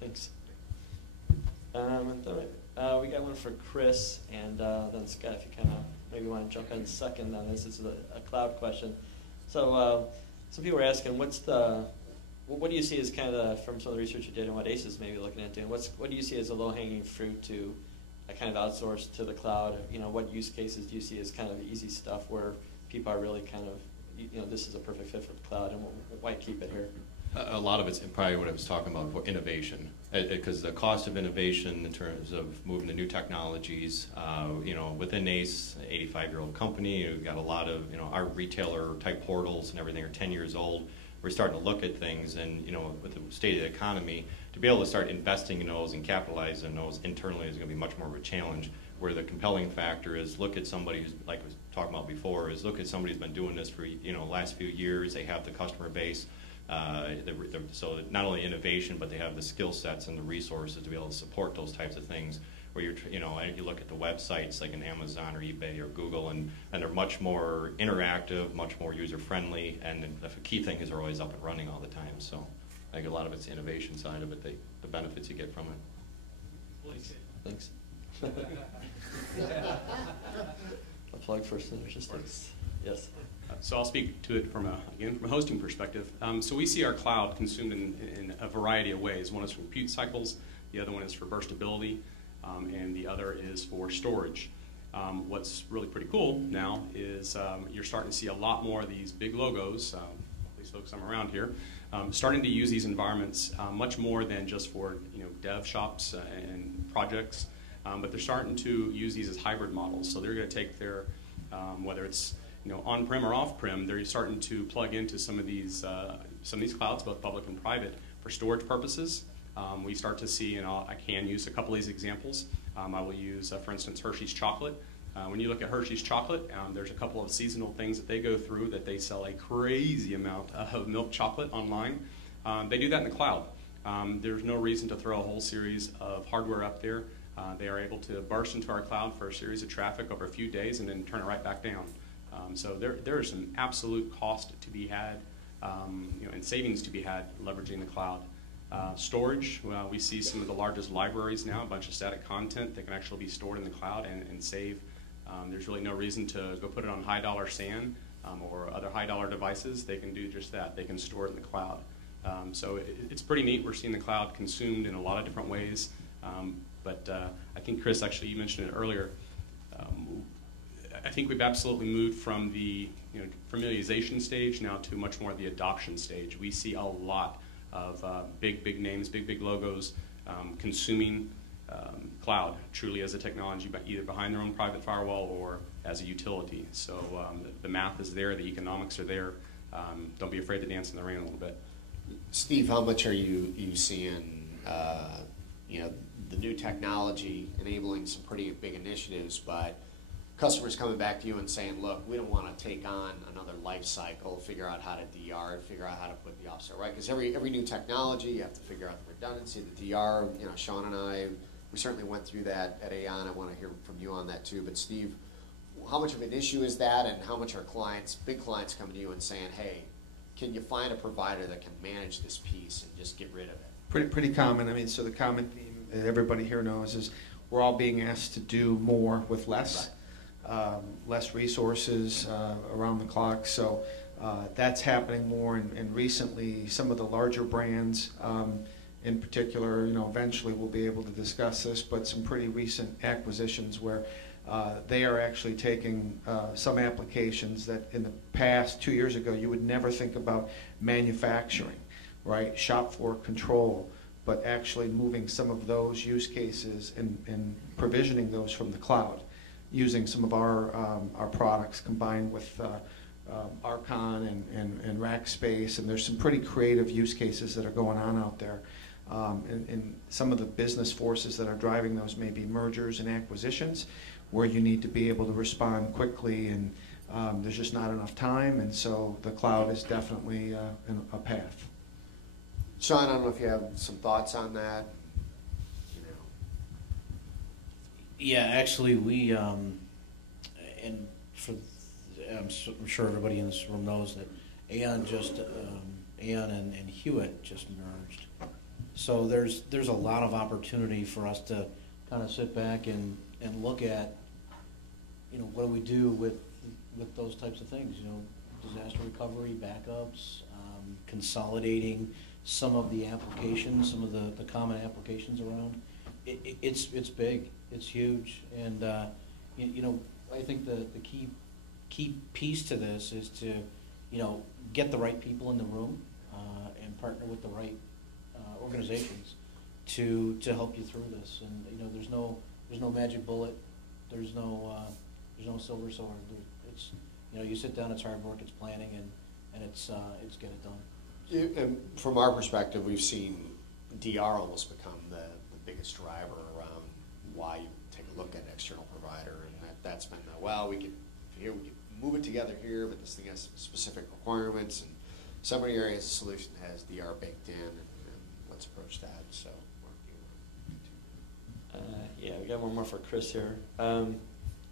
thanks. We got one for Chris, and then Scott, if you kind of maybe want to jump in second on this. This is a cloud question. So some people are asking, what do you see as kind of from some of the research you did and what ACE is maybe looking at doing? What do you see as a low-hanging fruit to kind of outsource to the cloud? What use cases do you see as kind of easy stuff where people are really kind of, this is a perfect fit for the cloud, and why keep it here? A lot of it's probably what I was talking about for innovation, because the cost of innovation in terms of moving to new technologies, within ACE, an 85-year-old company, we've got a lot of, our retailer type portals and everything are 10 years old. We're starting to look at things, and with the state of the economy, to be able to start investing in those and capitalizing on those internally is going to be much more of a challenge. Where the compelling factor is look at somebody who's, like I was talking about before, is look at somebody who's been doing this for last few years. They have the customer base. So not only innovation, but they have the skill sets and the resources to be able to support those types of things. Where you look at the websites like an Amazon or eBay or Google, and they're much more interactive, much more user friendly, and the key thing is they're always up and running all the time. So I think a lot of it's the innovation side of it, the benefits you get from it. Thanks. A plug for Sciengistics. Yes. So I'll speak to it from a hosting perspective. So we see our cloud consumed in a variety of ways. One is for compute cycles, the other one is for burstability, and the other is for storage. What's really pretty cool now is you're starting to see a lot more of these big logos, these folks I'm around here, starting to use these environments much more than just for dev shops and projects, but they're starting to use these as hybrid models. So they're going to take their, whether it's on-prem or off-prem, they're starting to plug into some of these clouds, both public and private, for storage purposes. We start to see, and I can use a couple of these examples. I will use, for instance, Hershey's chocolate. When you look at Hershey's chocolate, there's a couple of seasonal things that they go through that they sell a crazy amount of milk chocolate online. They do that in the cloud. There's no reason to throw a whole series of hardware up there. They are able to burst into our cloud for a series of traffic over a few days and then turn it right back down. So there is some absolute cost to be had, and savings to be had leveraging the cloud. Storage, well, we see some of the largest libraries now, a bunch of static content that can actually be stored in the cloud and save. There's really no reason to go put it on high-dollar SAN or other high-dollar devices. They can do just that. They can store it in the cloud. So it's pretty neat. We're seeing the cloud consumed in a lot of different ways. But I think, Chris, actually, you mentioned it earlier. I think we've absolutely moved from the familiarization stage now to much more the adoption stage. We see a lot of big names, big logos consuming cloud truly as a technology, but either behind their own private firewall or as a utility. So the math is there, the economics are there. Don't be afraid to dance in the rain a little bit. Steve, how much are you seeing the new technology enabling some pretty big initiatives, but customers coming back to you and saying, look, we don't want to take on another life cycle, figure out how to DR, figure out how to put the offset right? Because every new technology, you have to figure out the redundancy, the DR. Sean and I, we certainly went through that at Aon. I want to hear from you on that too. But Steve, how much of an issue is that, and how much are big clients coming to you and saying, hey, can you find a provider that can manage this piece and just get rid of it? Pretty common. I mean, so the common theme that everybody here knows is we're all being asked to do more with less. Right. Less resources around the clock, so that's happening more. And recently, some of the larger brands, in particular, eventually we'll be able to discuss this, but some pretty recent acquisitions where they are actually taking some applications that in the past 2 years ago you would never think about manufacturing, right? Shop floor control, but actually moving some of those use cases and provisioning those from the cloud, using some of our products combined with RKON and Rackspace, and there's some pretty creative use cases that are going on out there. And some of the business forces that are driving those may be mergers and acquisitions, where you need to be able to respond quickly, and there's just not enough time, and so the cloud is definitely a path. Sean, I don't know if you have some thoughts on that. Yeah, actually, we and I'm sure everybody in this room knows that Aon and Hewitt just merged. So there's a lot of opportunity for us to kind of sit back and look at, you know, what do we do with those types of things, you know, disaster recovery, backups, consolidating some of the applications, some of the common applications around. It's big, it's huge, and you know, I think the key piece to this is to, you know, get the right people in the room and partner with the right organizations to help you through this. And you know, there's no magic bullet, there's no silver sword. It's, you know, you sit down, it's hard work, it's planning, and it's get it done. And from our perspective, we've seen DR almost become the biggest driver around why you take a look at an external provider, and that's been we could move it together here, but this thing has specific requirements, and some of the areas the solution has DR baked in, and let's approach that. So, yeah, we got one more for Chris here. You know,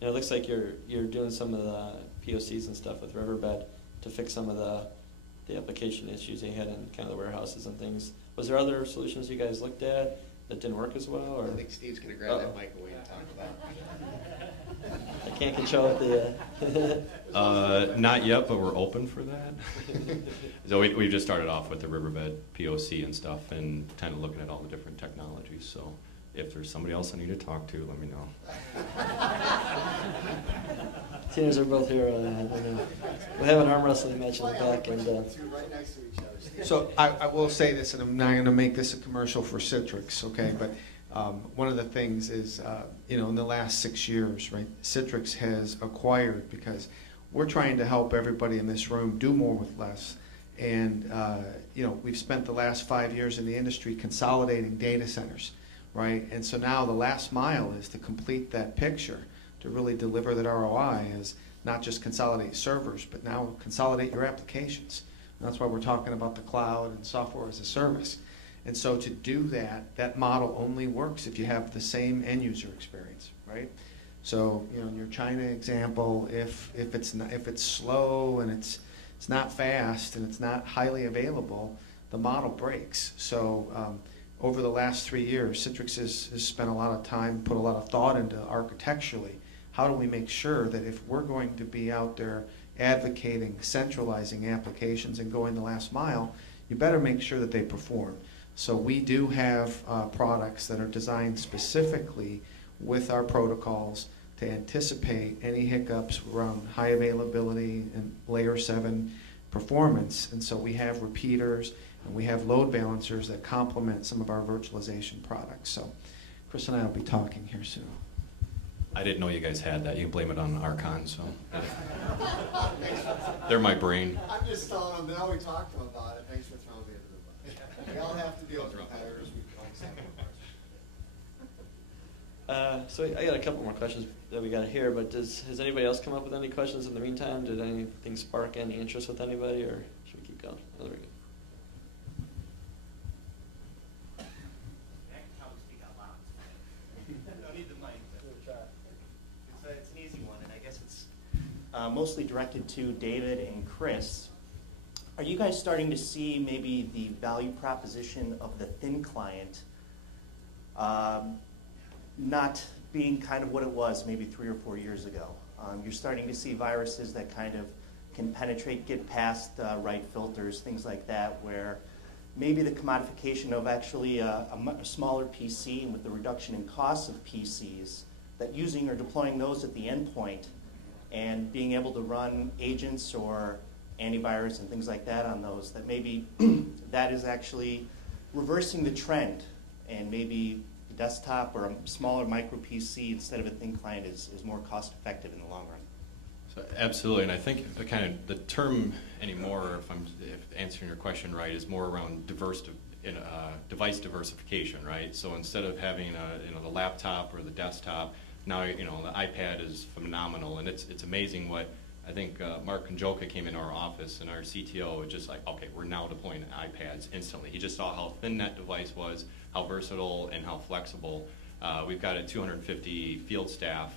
it looks like you're doing some of the POCs and stuff with Riverbed to fix some of the application issues they had in kind of the warehouses and things. Was there other solutions you guys looked at that didn't work as well? Or? I think Steve's going to grab that mic away and talk about it. I can't control it. Not yet, but we're open for that. So we just started off with the Riverbed POC and stuff, and kind of looking at all the different technologies. So if there's somebody else I need to talk to, let me know. Seniors are both here. I don't know. We'll have an arm wrestling match in the back. And right next to each other. So I will say this, and I'm not going to make this a commercial for Citrix, okay? But one of the things is, you know, in the last 6 years, right, Citrix has acquired, because we're trying to help everybody in this room do more with less. And, you know, we've spent the last 5 years in the industry consolidating data centers, right? And so now the last mile is to complete that picture, to really deliver that ROI, is not just consolidate servers, but now consolidate your applications. And that's why we're talking about the cloud and software as a service. And so to do that, that model only works if you have the same end user experience, right? So, you know, in your China example, if it's slow and it's not fast and it's not highly available, the model breaks. So over the last 3 years, Citrix has spent a lot of time, put a lot of thought into architecturally, how do we make sure that if we're going to be out there advocating, centralizing applications and going the last mile, you better make sure that they perform. So we do have products that are designed specifically with our protocols to anticipate any hiccups around high availability and layer 7 performance. And so we have repeaters and we have load balancers that complement some of our virtualization products. So Chris and I will be talking here soon. I didn't know you guys had that. You can blame it on RKON, so. They're my brain. I'm just telling them, now we talked to them about it. Thanks for throwing me into the bus. We all have to deal with competitors. So I got a couple more questions that we got here, but has anybody else come up with any questions in the meantime? Did anything spark any interest with anybody, or should we keep going? Oh, there we go. Mostly directed to David and Chris. Are you guys starting to see maybe the value proposition of the thin client not being kind of what it was maybe 3 or 4 years ago? You're starting to see viruses that kind of can penetrate, get past right filters, things like that, where maybe the commodification of actually a smaller PC, and with the reduction in costs of PCs, that using or deploying those at the endpoint and being able to run agents or antivirus and things like that on those, that maybe that is actually reversing the trend, and maybe the desktop or a smaller micro PC instead of a thin client is more cost effective in the long run. So absolutely, and I think the term anymore, if answering your question right, is more around device diversification, right? So instead of having the laptop or the desktop, now the iPad is phenomenal, and it's amazing what I think Mark Konjoka came into our office, and our CTO was just like, okay, we're now deploying iPads instantly. He just saw how thin that device was, how versatile and how flexible. We've got a 250 field staff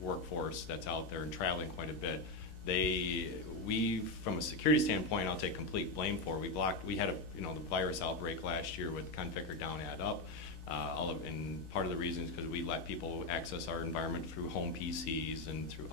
workforce that's out there and traveling quite a bit. we, from a security standpoint, I'll take complete blame for. We had the virus outbreak last year with configure down, add up. And part of the reason is because we let people access our environment through home PCs and through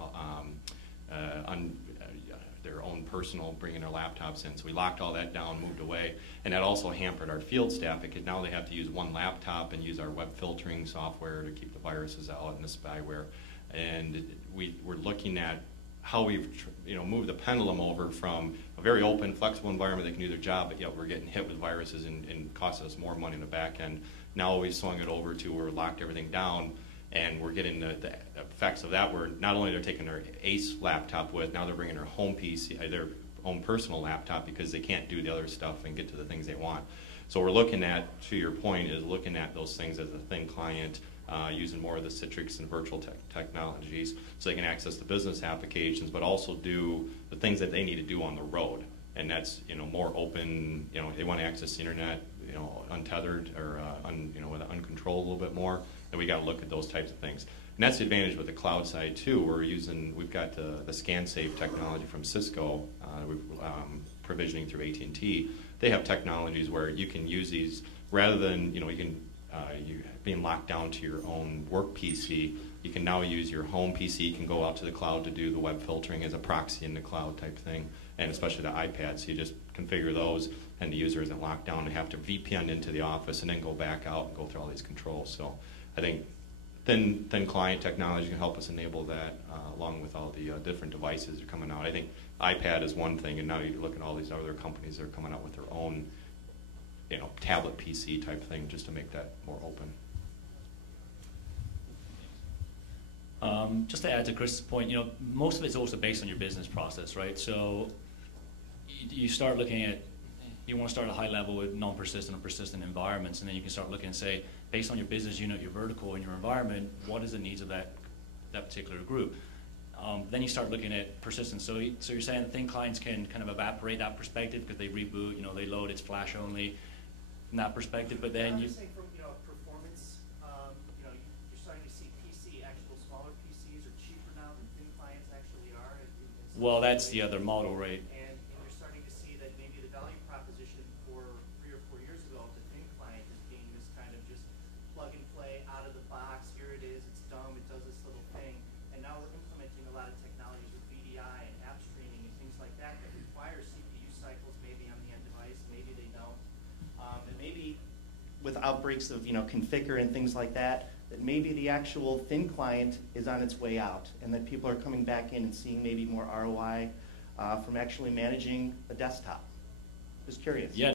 their own personal, bringing their laptops in. So we locked all that down, moved away, and that also hampered our field staff because now they have to use one laptop and use our web filtering software to keep the viruses out and the spyware. And we're looking at how we've moved the pendulum over from a very open, flexible environment that can do their job, but yet we're getting hit with viruses and costing us more money in the back end. Now we've swung it over to where we locked everything down, and we're getting the effects of that where not only they're taking their ACE laptop with, now they're bringing their home PC, their own personal laptop because they can't do the other stuff and get to the things they want. So we're looking at, to your point, is looking at those things as a thin client, using more of the Citrix and virtual technologies so they can access the business applications, but also do the things that they need to do on the road. And that's more open. They want to access the internet, untethered or with uncontrolled a little bit more. And we got to look at those types of things. And that's the advantage with the cloud side too. We've got the ScanSafe technology from Cisco, provisioning through AT&T. They have technologies where you can use these rather than you being locked down to your own work PC. You can now use your home PC. You can go out to the cloud to do the web filtering as a proxy in the cloud type thing, and especially the iPads. So you just configure those, and the user isn't locked down and have to VPN into the office and then go back out and go through all these controls. So I think thin client technology can help us enable that, along with all the different devices that are coming out. I think iPad is one thing, and now you look at all these other companies that are coming out with their own tablet PC type thing just to make that more open. Just to add to Chris's point, most of it's also based on your business process, right? So you start looking at, you want to start at a high level with non-persistent or persistent environments, and then you can start looking and say, based on your business unit, your vertical, and your environment, what is the needs of that particular group? Then you start looking at persistence. So you're saying that thin clients can kind of evaporate that perspective because they reboot, they load, it's flash only, from that perspective. But then you. Saying from performance, you're starting to see actual smaller PCs are cheaper now than thin clients actually are. Well, that's the other model, right? And you're starting to see that maybe the value proposition for 3 or 4 years ago of the thin client is being this kind of just plug and play out of the box. Here it is. It's dumb. It does this little thing. And now we're implementing a lot of technologies with VDI and app streaming and things like that that require CPU cycles maybe on the end device. Maybe they don't. And maybe with outbreaks of configure and things like that maybe the actual thin client is on its way out, and that people are coming back in and seeing maybe more ROI from actually managing a desktop. Just curious. Yeah.